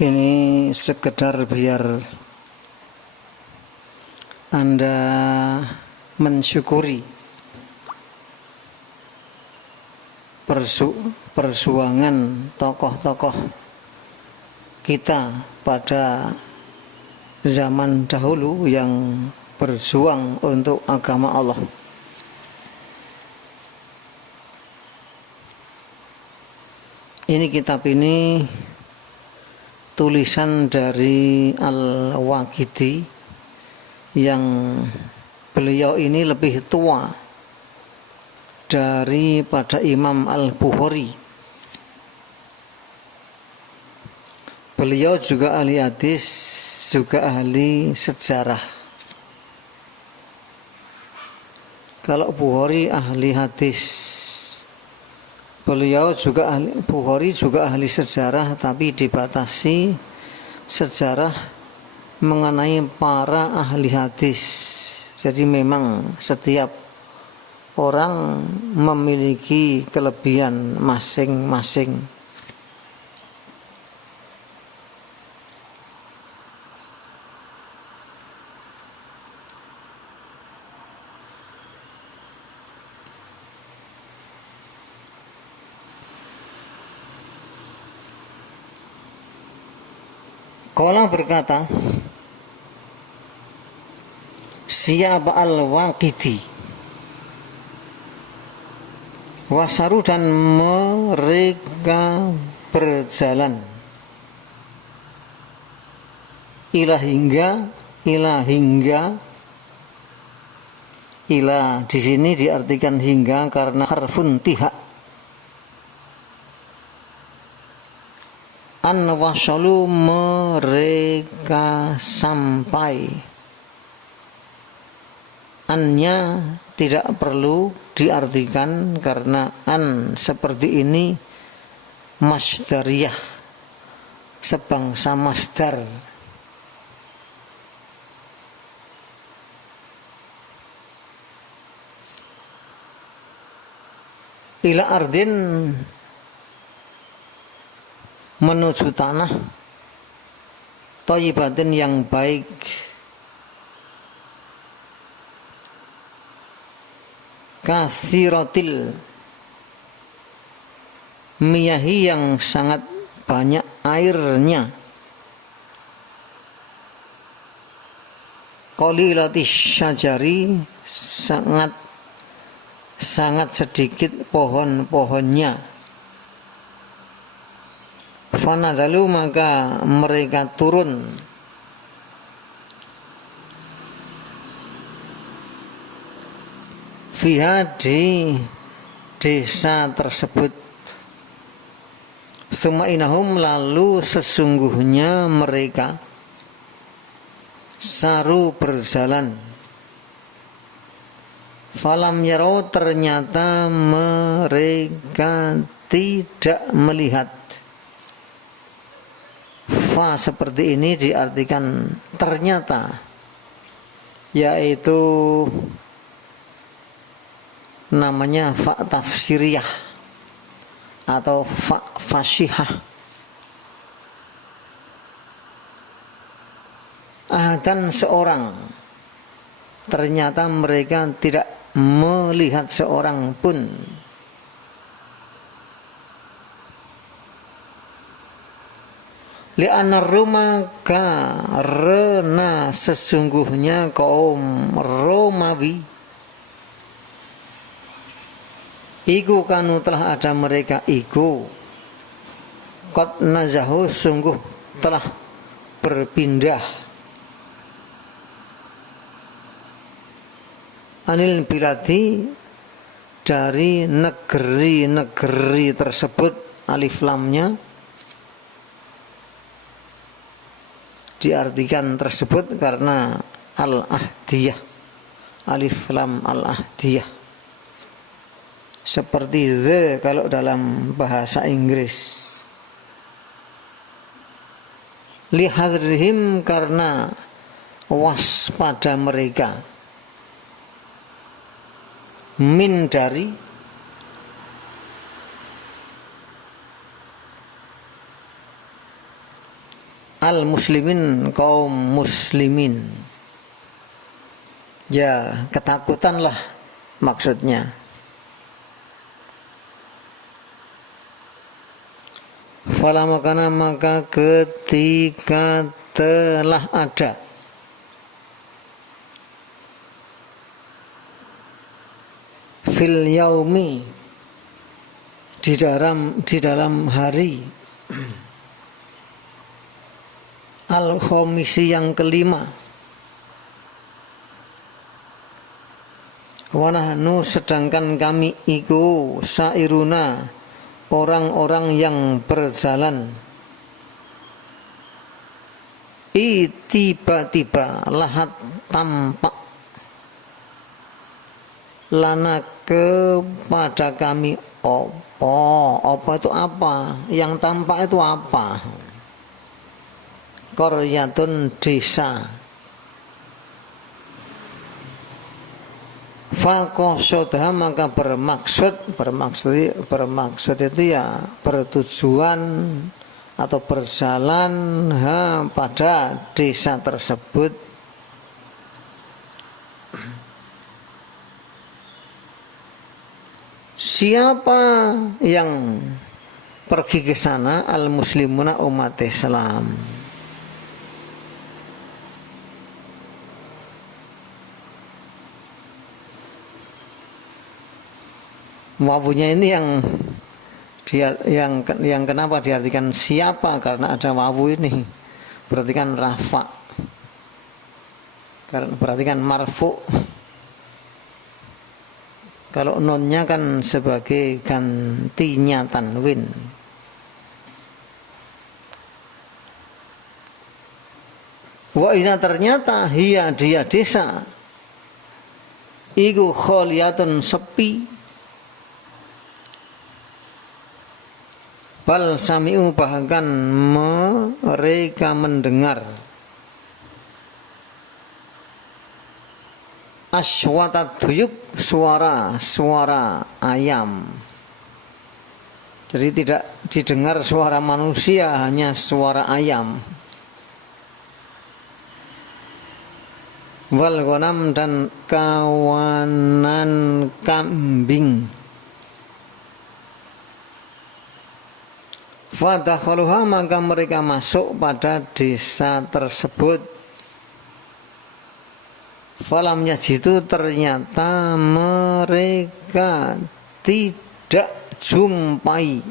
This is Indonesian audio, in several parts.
Ini sekedar biar Anda mensyukuri perjuangan tokoh-tokoh kita pada zaman dahulu yang berjuang untuk agama Allah. Ini kitab ini tulisan dari Al-Waqidi yang beliau ini lebih tua daripada Imam Al-Bukhari. Beliau juga ahli hadis, juga ahli sejarah. Kalau Bukhari ahli hadis, beliau juga Bukhari juga ahli sejarah, tapi dibatasi sejarah mengenai para ahli hadis. Jadi memang setiap orang memiliki kelebihan masing-masing. Qala berkata, siapa Al-Waqidi, wasaru dan mereka berjalan ila di sini diartikan hingga karena harfun tiha. An wasalu mereka sampai. Annya tidak perlu diartikan karena an seperti ini masdariyah, sebangsa masdar. Ila ardin menuju tanah thayyibatin yang baik, katsiratil miyahi yang sangat banyak airnya, qalilatis syajari sangat sedikit pohon-pohonnya. Fanazalu maka mereka turun fiha di desa tersebut. Summa inahum lalu sesungguhnya mereka saru berjalan. Falam yarau ternyata mereka tidak melihat. Fa seperti ini diartikan ternyata, yaitu namanya fa tafsiriyah atau fa fasyihah. Dan seorang, ternyata mereka tidak melihat seorang pun. Li'anna Roma karena sesungguhnya kaum Romawi iku kanu telah ada mereka iku qad nazahu sungguh telah berpindah anil biladi dari negeri-negeri tersebut. Alif lamnya diartikan tersebut karena al-ahdiyah, alif lam al-ahdiyah, seperti the kalau dalam bahasa Inggris. Lihadrihim karena waspada mereka, min dari al muslimin, kaum muslimin. Ya, ketakutanlah maksudnya. Fala maka ketika telah ada fil yaumi di dalam hari al-khomisi yang kelima, wanahnu sedangkan kami iku sairuna orang-orang yang berjalan, tiba-tiba lahat tampak lana kepada kami apa itu apa? Yang tampak itu apa? Qaryatun desa. Faqasadha maka bermaksud itu ya bertujuan atau berjalan pada desa tersebut. Siapa yang pergi ke sana? Al-muslimuna, umat Islam. Wawunya ini yang kenapa diartikan siapa? Karena ada wawu ini, berarti kan rafa, karena berarti kan marfu. Kalau nonnya kan sebagai gantinya tanwin. Wa idza ternyata hiya dia desa iku kholiyatun sepi, bal sami'u bahkan mereka mendengar aswatat duyuk, suara ayam. Jadi tidak didengar suara manusia, hanya suara ayam. Wal ghanam dan kawanan kambing. Fadakhaluha maka mereka masuk pada desa tersebut. Falam yajidu ternyata mereka tidak jumpai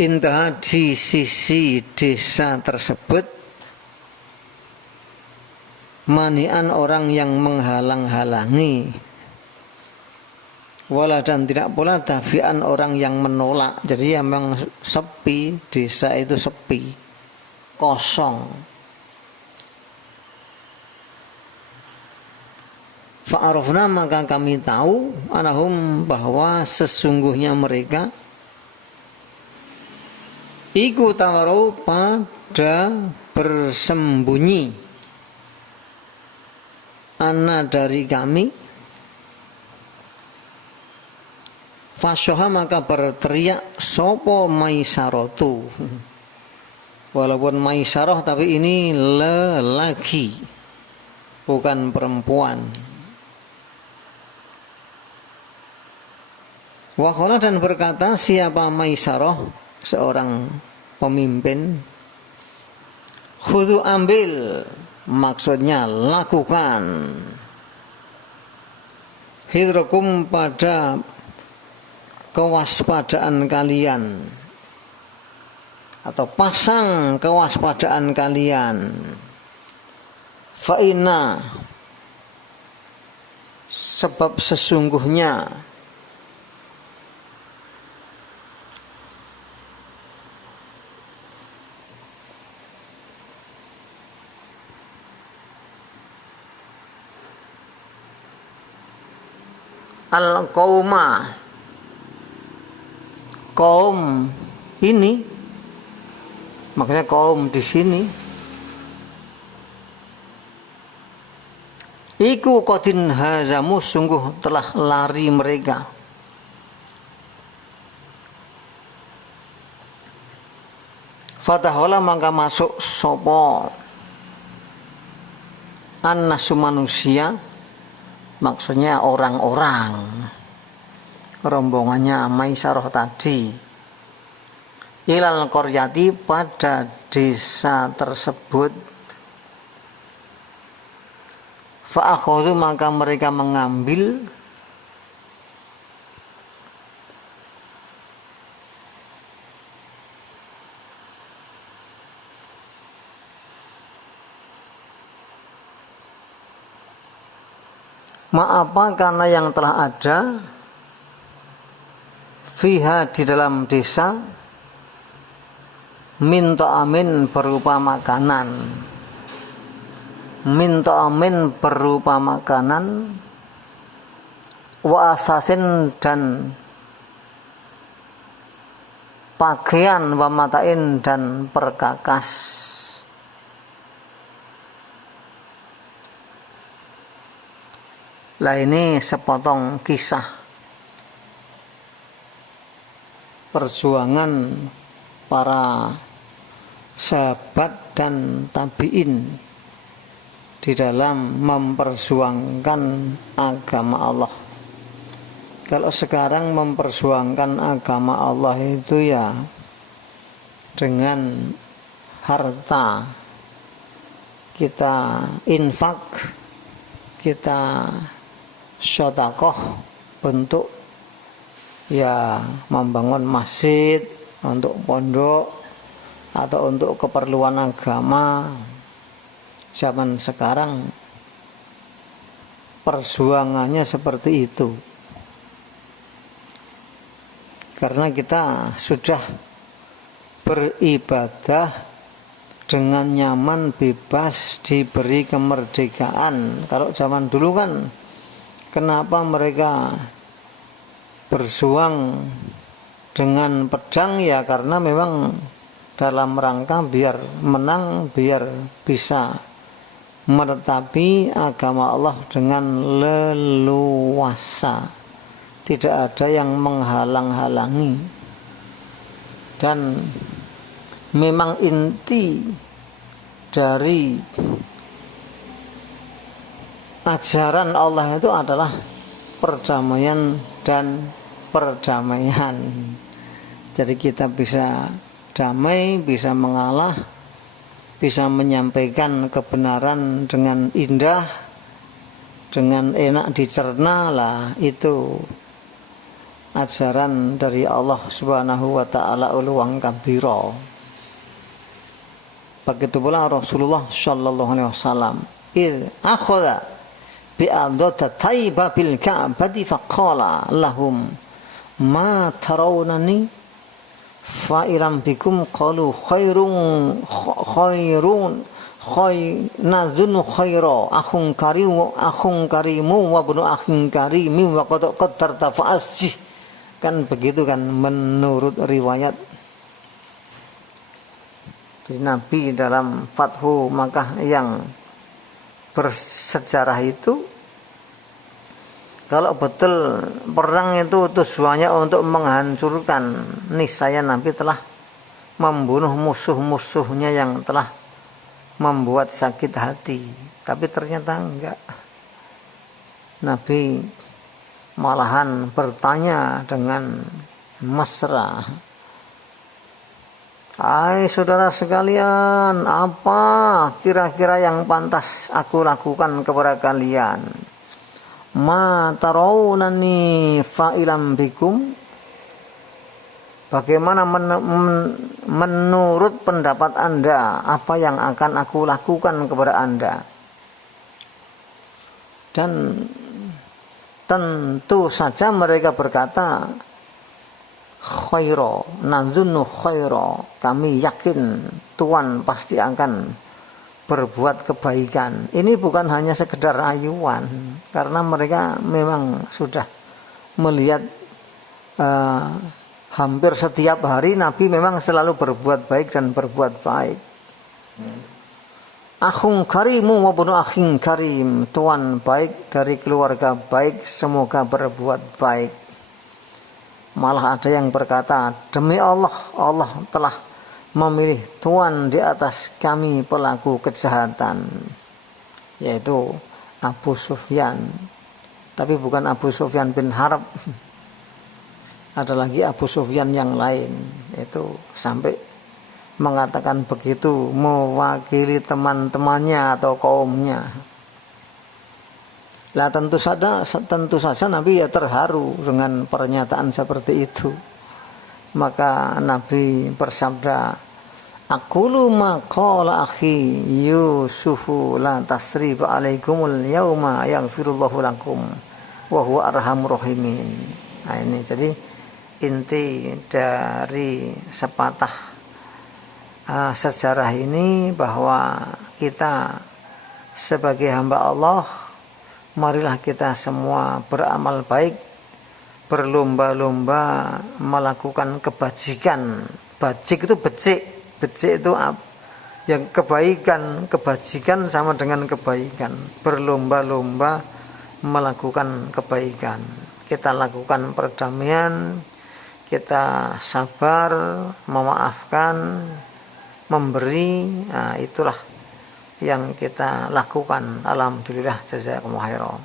indah di sisi desa tersebut manian orang yang menghalang-halangi, wala dan tidak pula dafian orang yang menolak. Jadi memang sepi, desa itu sepi, kosong. Fa'arafna maka kami tahu anahum bahwa sesungguhnya mereka iku tawaru pada bersembunyi ana dari kami. Fasyoha maka berteriak sopo Maisarotu. Walaupun Maisarah tapi ini lelaki, bukan perempuan. Wakala dan berkata siapa Maisarah, seorang pemimpin, khudu ambil, maksudnya lakukan, hidrokum pada kewaspadaan kalian, atau pasang kewaspadaan kalian. Fa'ina sebab sesungguhnya al-qauma, kaum ini, makanya kaum di sini, iku qadin hazamu sungguh telah lari mereka. Fatahola maka masuk sopo annasu manusia, maksudnya orang-orang, rombongannya Maisarah tadi, ilal qaryati pada desa tersebut. Fa'akhudhu maka mereka mengambil ma'apa karena yang telah ada fiha di dalam desa min ta'amin berupa makanan, min ta'amin berupa makanan, wa asasin dan pakaian, wa matain dan perkakas. Lah ini sepotong kisah perjuangan para sahabat dan tabi'in di dalam memperjuangkan agama Allah. Kalau sekarang memperjuangkan agama Allah itu ya dengan harta, kita infak, kita sedekah untuk ya membangun masjid, untuk pondok atau untuk keperluan agama. Zaman sekarang perjuangannya seperti itu, karena kita sudah beribadah dengan nyaman, bebas, diberi kemerdekaan. Kalau zaman dulu kan kenapa mereka berjuang dengan pedang, ya karena memang dalam rangka biar menang, biar bisa menetapi agama Allah dengan leluasa, tidak ada yang menghalang-halangi. Dan memang inti dari ajaran Allah itu adalah perdamaian dan perdamaian. Jadi kita bisa damai, bisa mengalah, bisa menyampaikan kebenaran dengan indah, dengan enak dicerna. Lah itu ajaran dari Allah Subhanahu wa taala uluwan kabira. Begitu pula Rasulullah sallallahu alaihi wasallam akhadha bi'adata taiba bil ka'bati faqala lahum ma tarawnani fa'ilam bikum qalu khairun nazunu khaira akhun karimu wa bunu akhin karimi wa qad tartafa'asjih. Kan begitu kan menurut riwayat Nabi dalam Fathu Makkah yang bersejarah itu. Kalau betul perang itu tujuannya untuk menghancurkan, niscaya Nabi telah membunuh musuh-musuhnya yang telah membuat sakit hati. Tapi ternyata enggak. Nabi malahan bertanya dengan mesra, "Hai saudara sekalian, apa kira-kira yang pantas aku lakukan kepada kalian? Ma tarawnani fa'ilam bikum?" Bagaimana menurut pendapat Anda, apa yang akan aku lakukan kepada Anda? Dan tentu saja mereka berkata, khaira, nazunnu khaira, kami yakin Tuhan pasti akan berbuat kebaikan. Ini bukan hanya sekedar rayuan, karena mereka memang sudah melihat hampir setiap hari Nabi memang selalu berbuat baik dan berbuat baik. Akhun karimu wa bunu akhin karim, tuan baik dari keluarga baik, semoga berbuat baik. Malah ada yang berkata, demi Allah, Allah telah memilih tuan di atas kami pelaku kejahatan, yaitu Abu Sufyan. Tapi bukan Abu Sufyan bin Harb, ada lagi Abu Sufyan yang lain, itu sampai mengatakan begitu mewakili teman-temannya atau kaumnya. Lah tentu saja Nabi ya terharu dengan pernyataan seperti itu. Maka Nabi bersabda, "Aqulu ma qala akhi Yusufu la tasriba alaikumul yauma yaghfirullahu lakum wa huwa arhamur rahimin." Nah ini jadi inti dari sepatah sejarah ini, bahwa kita sebagai hamba Allah, marilah kita semua beramal baik, berlomba-lomba melakukan kebajikan. Bajik itu becik itu yang kebaikan, kebajikan sama dengan kebaikan. Berlomba-lomba melakukan kebaikan. Kita lakukan perdamaian, kita sabar, memaafkan, memberi. Nah, itulah yang kita lakukan. Alhamdulillah, jazakumullah khairan.